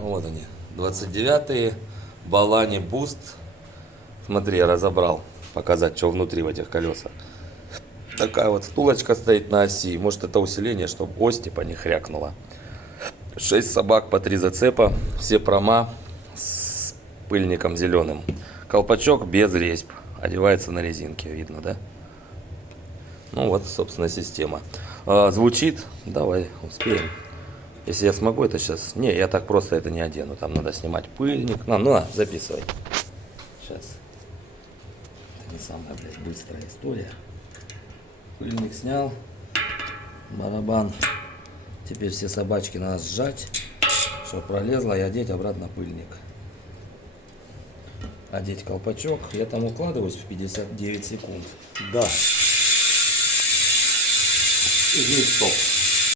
Вот они, 29-е, Балани Буст. Смотри, я разобрал, показать, что внутри в этих колесах. Такая вот втулочка стоит на оси. Может, это усиление, чтобы ось типа не хрякнула. 6 собак по 3 зацепа. Все прома с пыльником зеленым. Колпачок без резьб. Одевается на резинке, видно, да? Ну вот, собственно, система. Звучит. Давай, успеем. Если я смогу это сейчас... Не, я так просто это не одену. Там надо снимать пыльник. Ну, записывай. Сейчас. Это не самая, блядь, быстрая история. Пыльник снял. Барабан. Теперь все собачки надо сжать, чтобы пролезло, и одеть обратно пыльник. Одеть колпачок. Я там укладываюсь в 59 секунд. Да. И стоп.